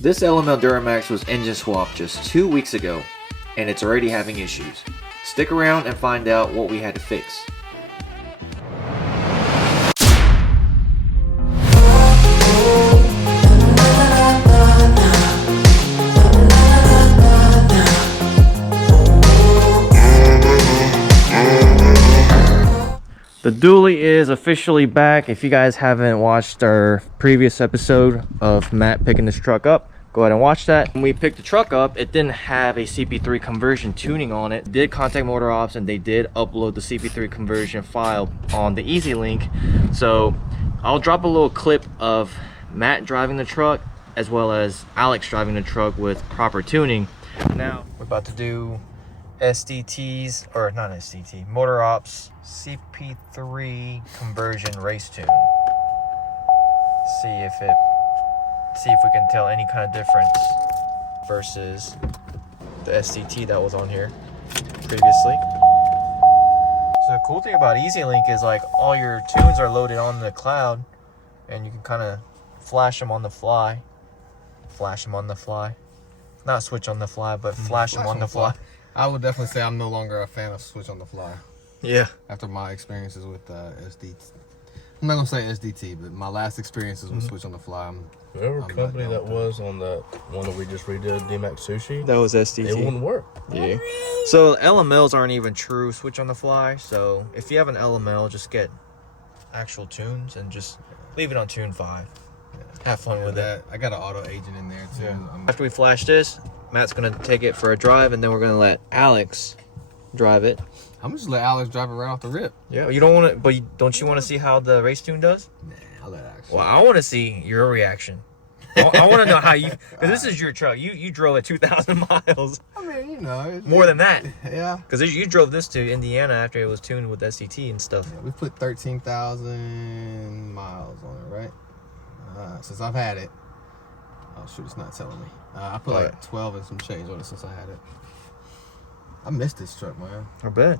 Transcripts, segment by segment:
This LML Duramax was engine swapped just 2 weeks ago, and it's already having issues. Stick around and find out what we had to fix. The dually is officially back. If you guys haven't watched our previous episode of Matt picking this truck up, go ahead and watch that. When we picked the truck up, it didn't have a CP3 conversion tuning on it. It did contact motor ops, and they did upload the CP3 conversion file on the Easy Link. So I'll drop a little clip of Matt driving the truck as well as Alex driving the truck with proper tuning. Now we're about to do SDT's, or not SDT, motor ops CP3 conversion race tune. See if we can tell any kind of difference versus the SDT that was on here previously. So the cool thing about EasyLink is like all your tunes are loaded on the cloud, and you can kind of flash them on the fly. Not switch on the fly, but flash them on the fly. I would definitely say I'm no longer a fan of switch on the fly. Yeah. After my experiences with SDT. I'm not going to say SDT, but my last experiences with switch on the fly. Remember the company that was on that one that we just redid, DMAX Sushi? That was SDT. It wouldn't work. Yeah. So LMLs aren't even true switch on the fly. So if you have an LML, just get actual tunes and just leave it on tune 5. Yeah. Have fun with that. I got an auto agent in there too. Yeah. After we flash this, Matt's gonna take it for a drive, and then we're gonna let Alex drive it. I'm just let Alex drive it right off the rip. Yeah, you don't want to, but don't you want to see how the race tune does? Nah, I'll let Alex. Well, I want to see your reaction. I want to know how you, because this is your truck. You drove it 2,000 miles. I mean, you know, more than that. Yeah. Because you drove this to Indiana after it was tuned with SCT and stuff. Yeah, we put 13,000 miles on it, right? Since I've had it. Oh shoot, it's not telling me. I put like 12 and some change on it since I had it. I miss this truck, man. I bet.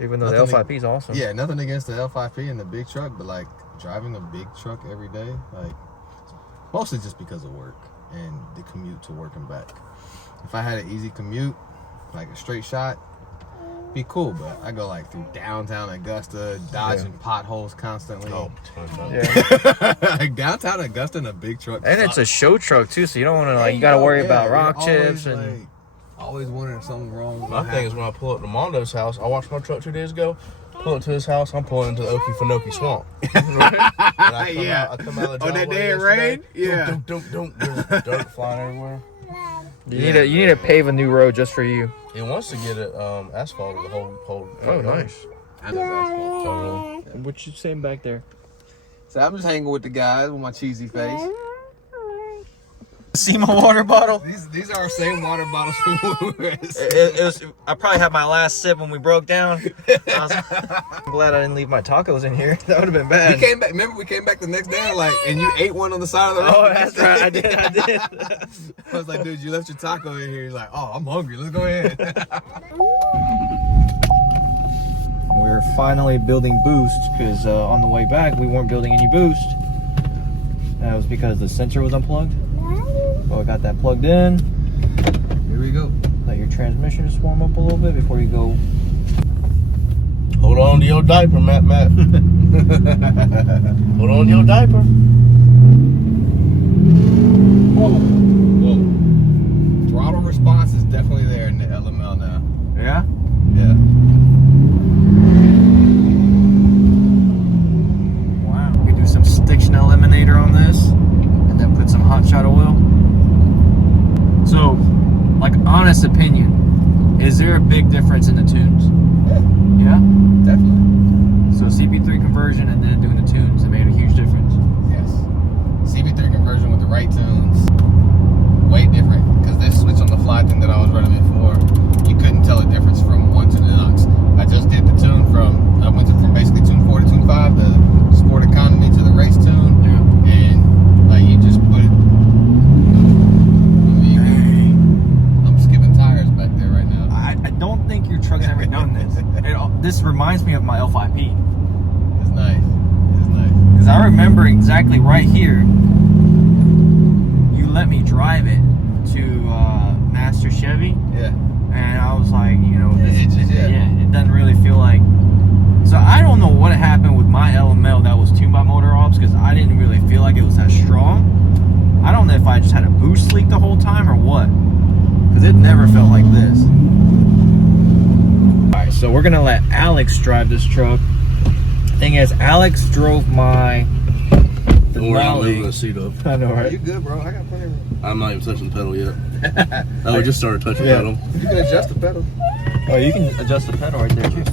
Even though the L5P is awesome. Yeah, nothing against the L5P and the big truck, but like driving a big truck every day, like mostly just because of work and the commute to work and back. If I had an easy commute, like a straight shot, be cool, but I go like through downtown Augusta, dodging potholes constantly. Oh, Yeah. Like downtown Augusta in a big truck. And it's a show truck too, so you don't want to like, you got to worry about rock chips and. Like, always wondering if something's wrong. My thing is when I pull up to Mondo's house, I watched my truck 2 days ago, pull up to his house, I'm pulling into the Okefenokee Swamp. I come out of the on that driveway day it yesterday, rained? Yeah. There's dirt flying everywhere. You need to pave a new road just for you. He wants to get it asphalted, the whole Oh, nice. I know that's Oh, really? What you saying back there? So I'm just hanging with the guys with my cheesy face. See my water bottle? These are our same water bottles from It was. I probably had my last sip when we broke down. I'm glad I didn't leave my tacos in here. That would have been bad. We came back. Remember, we came back the next day, like, and you ate one on the side of the road. Oh, that's right. I did. I was like, dude, you left your taco in here. He's like, oh, I'm hungry. Let's go ahead. We're finally building boost because on the way back we weren't building any boost. That was because the sensor was unplugged. So I got that plugged in. Here we go. Let your transmission just warm up a little bit before you go. Hold on to your diaper, Matt. Hold on to your diaper. Whoa. Whoa. Throttle response is definitely there in the LML now. Yeah? Yeah. Wow. We can do some stiction eliminator on this and then put some hot shot oil. So, like, honest opinion, is there a big difference in the tunes? Yeah. Yeah? Definitely. So CP3 conversion and then doing the tunes, it made a huge difference. Yes. CP3 conversion with the right tunes, way different. Because this switch on the fly thing that I was running before, you couldn't tell a difference from one tune to the next. I just did the tune I went from basically tune 4 to tune 5, the sport economy to the race tune. Yeah. And like you just put it. I'm skipping tires back there right now. I don't think your truck's ever done this. This reminds me of my L5P. It's nice. It's nice. Because I remember exactly right here, you let me drive it to Master Chevy. Yeah. And I was like, you know, Yeah. it doesn't really feel like. So I don't know what happened with my LML that was tuned by motor ops, because I didn't really feel like it was that strong. I don't know if I just had a boost leak the whole time or what, because it never felt like this. All right, so we're gonna let Alex drive this truck. Thing is, Alex drove my Denali. The seat up. I know, right? You good, bro? I got plenty of room. I'm not even touching the pedal yet. Oh, we just started touching the pedal. You can adjust the pedal. Oh, you can adjust the pedal right there too.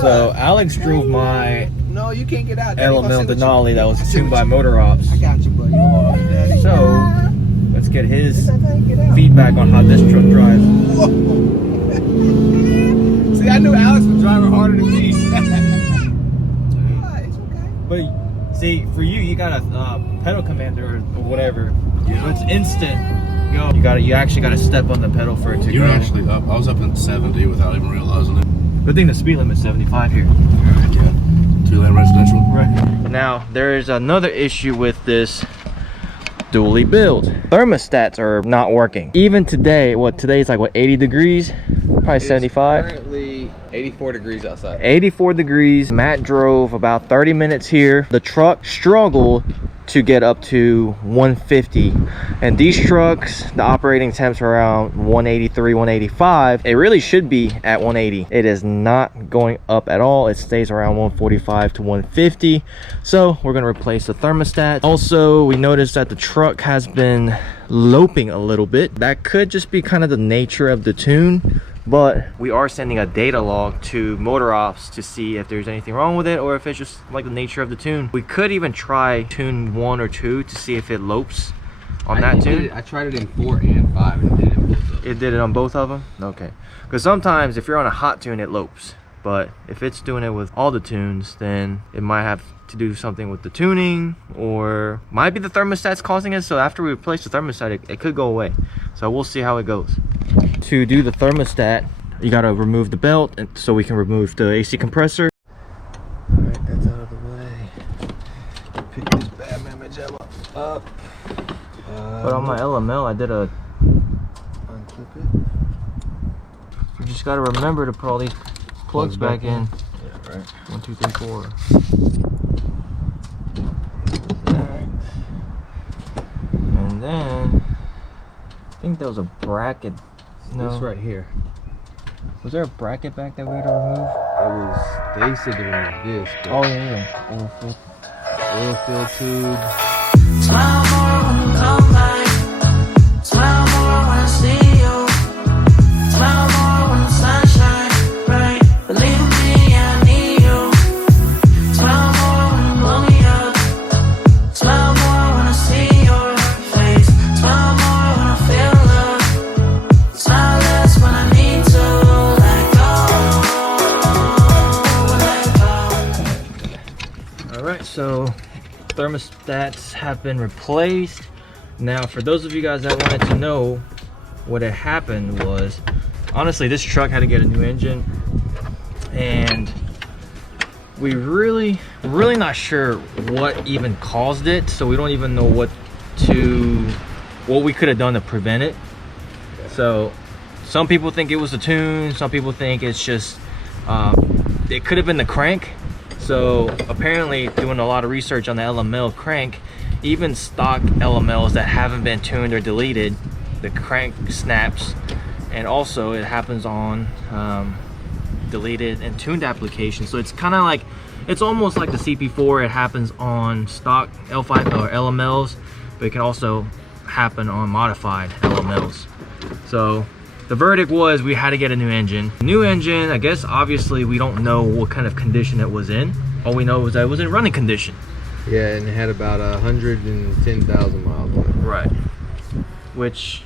So Alex drove my No, you can't get out. LML Denali that was tuned by motor ops. I got you, buddy. Hold on, Daddy. So let's get his feedback on how this truck drives. See, I knew Alex was driving harder than me. It's okay. But see, for you, you got a pedal commander or whatever. Yeah. So it's instant. Go. You actually got to step on the pedal for it to You're go. actually up. I was up in 70 without even realizing it. Good thing the speed limit's 75 here. Yeah. 2-lane residential. Right. Now there's another issue with this dually build. Thermostats are not working. Even today, today's like 80 degrees? Probably 75. Currently 84 degrees outside. 84 degrees. Matt drove about 30 minutes here. The truck struggled to get up to 150, and these trucks, the operating temps are around 183, 185. It really should be at 180. It is not going up at all. It stays around 145 to 150. So we're going to replace the thermostat. Also, we noticed that the truck has been loping a little bit. That could just be kind of the nature of the tune, but we are sending a data log to motor ops to see if there's anything wrong with it, or if it's just like the nature of the tune. We could even try tune 1 or 2 to see if it lopes on that tune. I tried it in 4 and 5 and it did it both. It did it on both of them? Okay. Because sometimes if you're on a hot tune, it lopes. But if it's doing it with all the tunes, then it might have to do something with the tuning, or might be the thermostat's causing it. So after we replace the thermostat, it could go away. So we'll see how it goes. To do the thermostat, you gotta remove the belt, and so we can remove the AC compressor. Alright, that's out of the way. Pick this bad mamma jab up. But on my LML, I did a... Unclip it. You just gotta remember to put all these plugs back in. Yeah, right. 1, 2, 3, 4. And then I think there was a bracket. No, This right here. was there a bracket back that we had to remove? It was, they said to remove this. But Oh yeah. oil fill tube. Smile more when you come back. Smile more when I see you. Smile more when the sun shines bright. Believe me, I need you. Smile more when you blow me up. Smile more when I see your face. Smile more when I feel love. Smile less when I need to let go. Let go. Alright, so thermostats have been replaced. Now for those of you guys that wanted to know what had happened was, honestly this truck had to get a new engine, and we really not sure what even caused it, so we don't even know what we could have done to prevent it. So some people think it was the tune, some people think it's just it could have been the crank. So apparently, doing a lot of research on the LML crank, even stock LMLs that haven't been tuned or deleted, the crank snaps. And also it happens on deleted and tuned applications. So it's kind of like, it's almost like the CP4. It happens on stock L5 or LMLs, but it can also happen on modified LMLs. So the verdict was we had to get a new engine. New engine, I guess obviously we don't know what kind of condition it was in. All we know is that it was in running condition. Yeah, and it had about 110,000 miles on it. Right. Which,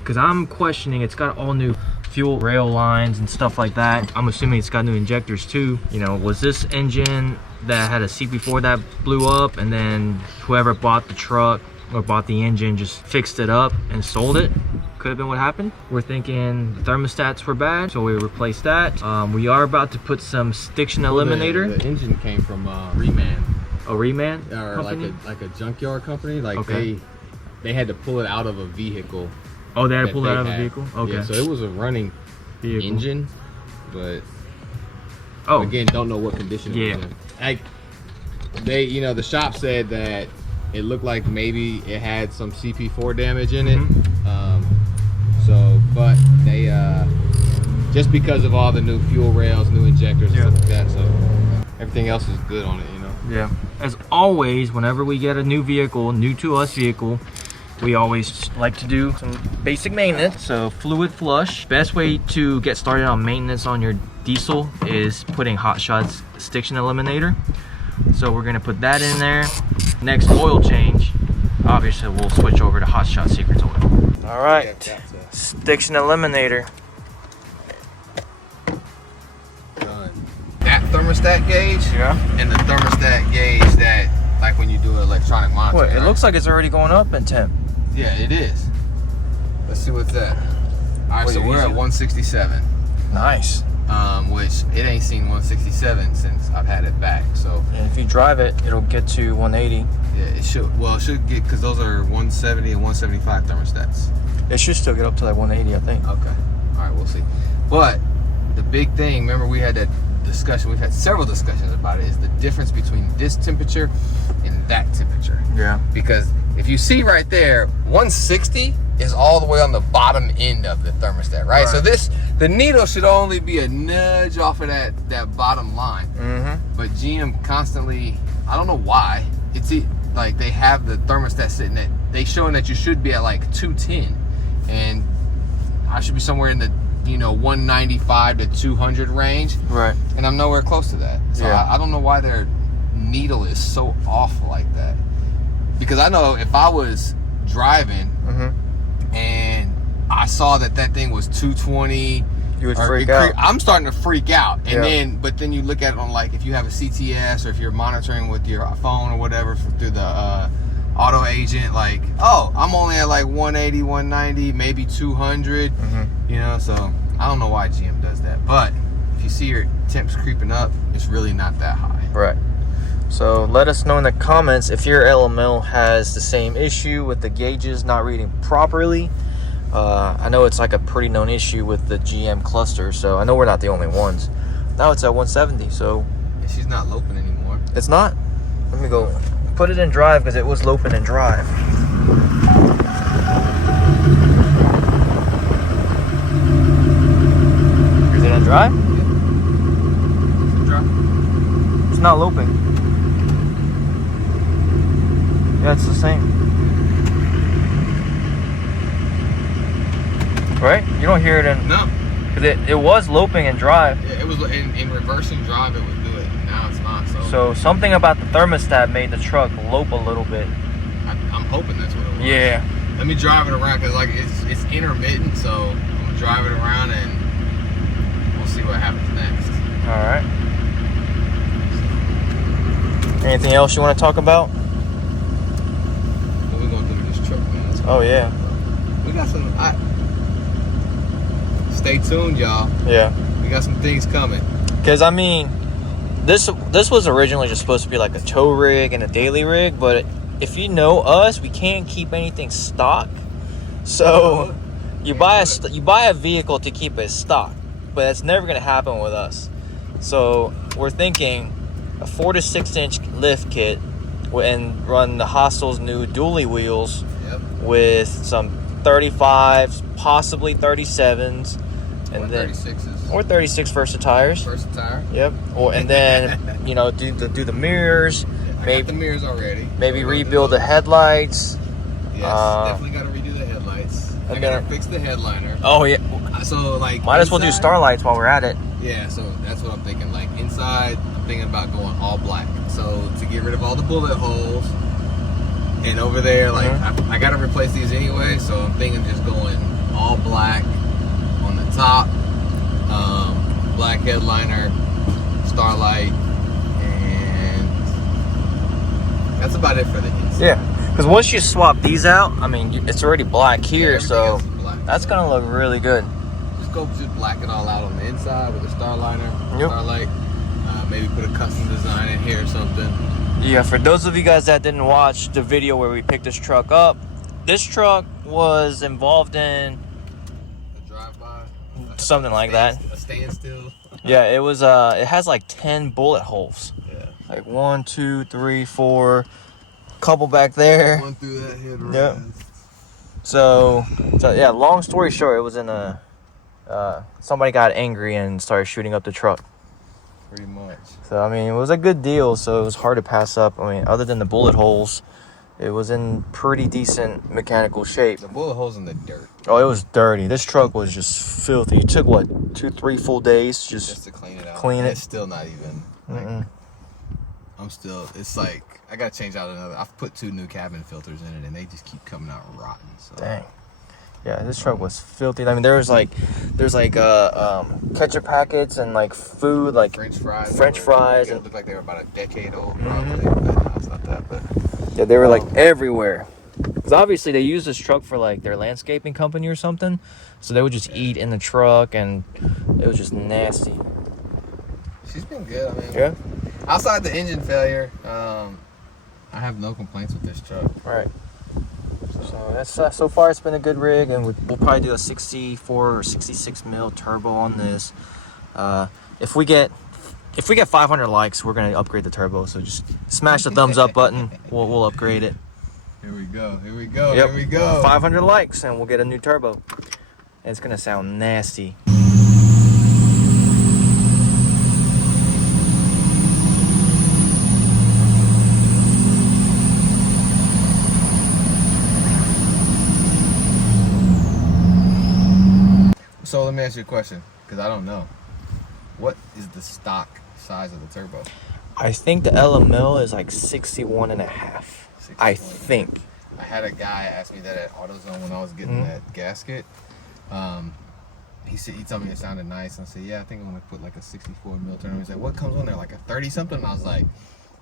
because I'm questioning, it's got all new fuel rail lines and stuff like that. I'm assuming it's got new injectors too. You know, was this engine that had a CP4 that blew up, and then whoever bought the truck or bought the engine just fixed it up and sold it? Could have been what happened. We're thinking the thermostats were bad, so we replaced that. We are about to put some stiction eliminator. The engine came from Reman. A Reman Or company? like a junkyard company. Like Okay. they had to pull it out of a vehicle. Oh, they had to that pull it they out of a had. vehicle? Okay. Yeah, so it was a running Vehicle. engine, but Oh, again, don't know what condition it Yeah. was in. Like, they, you know, the shop said that it looked like maybe it had some CP4 damage in it. So, but they, just because of all the new fuel rails, new injectors and stuff like that, so everything else is good on it, you know? yeah. As always, whenever we get a new vehicle, new to us vehicle, we always like to do some basic maintenance. So fluid flush. Best way to get started on maintenance on your diesel is putting Hot Shot's stiction eliminator. So we're gonna put that in there. Next oil change, obviously we'll switch over to Hot Shot Secrets oil. All right, stiction eliminator. That thermostat gauge Yeah. and the thermostat gauge that, like when you do electronic monitoring. Wait, it right? looks like it's already going up in temp. Yeah, it is. Let's see what's that. All right, Wait, so we're at easy. 167. Nice. Which it ain't seen 167 since I've had it back. So And if you drive it, it'll get to 180. yeah, it should. Well, it should get, because those are 170 and 175 thermostats. It should still get up to like 180, I think. Okay. All right, we'll see. But the big thing, remember we had that discussion. We've had several discussions about it. Is the difference between this temperature and that temperature. Yeah. Because if you see right there, 160 is all the way on the bottom end of the thermostat, right? So the needle should only be a nudge off of that bottom line. But GM constantly, I don't know why, like they have the thermostat sitting at, they showing that you should be at like 210, and I should be somewhere in the 195 to 200 range, Right. and I'm nowhere close to that. So Yeah. I don't know why their needle is so off like that. Because I know if I was driving and I saw that thing was 220, You would freak out. I'm starting to freak out. And Yeah. but then you look at it on, like, if you have a CTS or if you're monitoring with your phone or whatever through the auto agent, like, oh, I'm only at like 180, 190, maybe 200, so I don't know why GM does that. But if you see your temps creeping up, it's really not that high. Right. So let us know in the comments if your LML has the same issue with the gauges not reading properly. I know it's like a pretty known issue with the GM cluster, so I know we're not the only ones. Now it's at 170, so And she's not loping anymore. it's not. Let me go put it in drive because it was loping in drive. Is it in drive? It's not loping. Yeah, it's the same. Right? You don't hear it in... No. Because it was loping in drive. Yeah, it was in reversing drive, it would do it. Now it's not. So something about the thermostat made the truck lope a little bit. I'm hoping that's what it was. Yeah. Let me drive it around, because like it's intermittent, so I'm gonna drive it around and we'll see what happens next. All right. Anything else you want to talk about? What we gonna do with this truck, man? Oh yeah. We got some. Stay tuned, y'all. Yeah. We got some things coming. Because I mean, this was originally just supposed to be like a tow rig and a daily rig, but if you know us, we can't keep anything stock. So you buy a vehicle to keep it stock, but that's never gonna happen with us. So we're thinking a 4 to 6 inch lift kit and run the Hostels new dually wheels with some 35s, possibly 37s, and then 36s or 36 Versa tires. Versa tire. Yep. And then do the mirrors. I got the mirrors already. Maybe rebuild the headlights. Yes, definitely gotta redo the headlights. I gotta fix the headliner. Oh yeah. So like, Might as well do starlights while we're at it. Yeah, so that's what I'm thinking. Like inside, I'm thinking about going all black. So to get rid of all the bullet holes. And over there, like, I gotta replace these anyway, so I'm thinking just going all black on the top, black headliner, starlight, and that's about it for the inside. Yeah, because once you swap these out, I mean, it's already black here, everything so else is black. that's gonna look really good. Just black it all out on the inside with a starliner, Yep. starlight. Maybe put a custom design in here or something. Yeah, for those of you guys that didn't watch the video where we picked this truck up, This truck was involved in A drive-by. something like that. A standstill. Yeah, it was. It has like 10 bullet holes. Yeah. Like 1, 2, 3, 4. Couple back there. One through that headrest. Yep. So yeah. Long story short, it was in a. Somebody got angry and started shooting up the truck. Pretty much. So I mean, it was a good deal. So it was hard to pass up. I mean, other than the bullet holes, it was in pretty decent mechanical shape. The bullet holes in the dirt. Oh, it was dirty. This truck was just filthy. It took what 2, 3 full days just to clean it out. Clean it. It's still not even. Like, I'm still. It's like I gotta change out another. I've put 2 new cabin filters in it, and they just keep coming out rotten. So. Dang. Yeah, this truck was filthy. I mean, there's like ketchup packets and like food, like French fries. and It looked like they were about a decade old, probably. But no, it's not that. But yeah, they were like everywhere. Because obviously they use this truck for like their landscaping company or something, so they would just eat in the truck, and it was just nasty. She's been good. I mean, Yeah. Outside the engine failure, I have no complaints with this truck. Right. So that's so far it's been a good rig, and we'll probably do a 64 or 66 mil turbo on this. If we get 500 likes, we're gonna upgrade the turbo. So just smash the thumbs up button. We'll upgrade it. Here we go. Here we go. Yep. Here we go. 500 likes, and we'll get a new turbo. And it's gonna sound nasty. So let me ask you a question, because I don't know. What is the stock size of the turbo? I think the LML is like 61 and a half. 61. I think. I had a guy ask me that at AutoZone when I was getting that gasket. He told me it sounded nice. And I said, yeah, I think I'm gonna put like a 64 mil turbo. He said, what comes on there, like a 30 something? And I was like,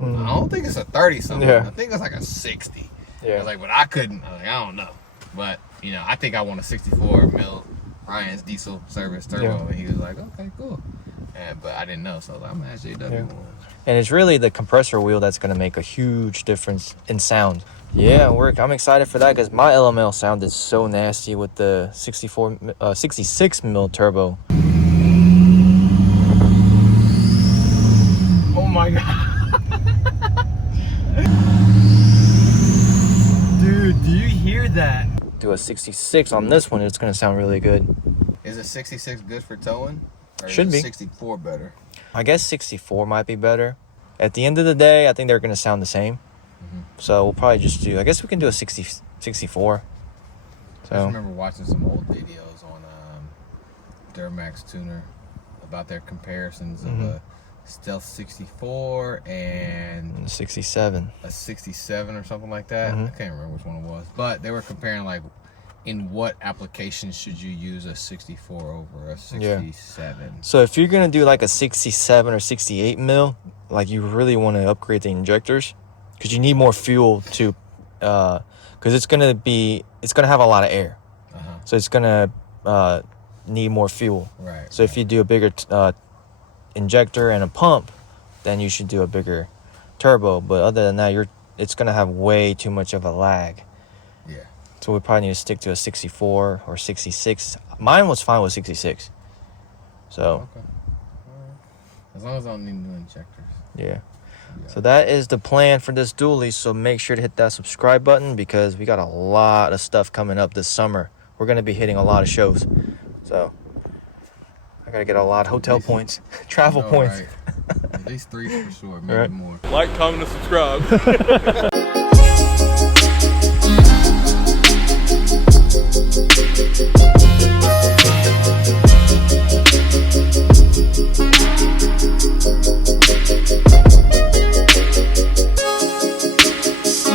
I don't think it's a 30 something. Yeah. I think it's like a 60. Yeah. I was like, but I couldn't. I was like, I don't know. But you know, I think I want a 64 mil Ryan's diesel service turbo. Yeah. And he was like, okay, cool. But I didn't know, so I was like, I'm gonna ask JW one. And it's really the compressor wheel that's going to make a huge difference in sound. Yeah, I'm excited for that because my LML sounded so nasty with the 66 mil turbo. Oh my god. Dude, do you hear that? Do a 66 on this one, it's going to sound really good. Is a 66 good for towing? Or Should is be. 64 better? I guess 64 might be better. At the end of the day, I think they're going to sound the same. So we'll probably just do, I guess we can do a 64. I So just remember watching some old videos on Duramax tuner about their comparisons of a Stealth 64 and 67. a 67 or something like that. I can't remember which one it was. But they were comparing like, in what applications should you use a 64 over a 67? So if you're going to do like a 67 or 68 mil, like you really want to upgrade the injectors because you need more fuel to, because it's going to have a lot of air. So it's going to need more fuel. Right. So if you do a bigger injector and a pump, then you should do a bigger turbo. But other than that, it's going to have way too much of a lag. Yeah. So we probably need to stick to a 64 or 66. Mine was fine with 66. So, Okay. All right. As long as I don't need new injectors. yeah. So that is the plan for this dually. So make sure to hit that subscribe button because we got a lot of stuff coming up this summer. We're going to be hitting a lot of shows. So I got to get a lot of hotel points, travel points. Right. At least 3 for sure, maybe Right. more. Like, comment, and subscribe.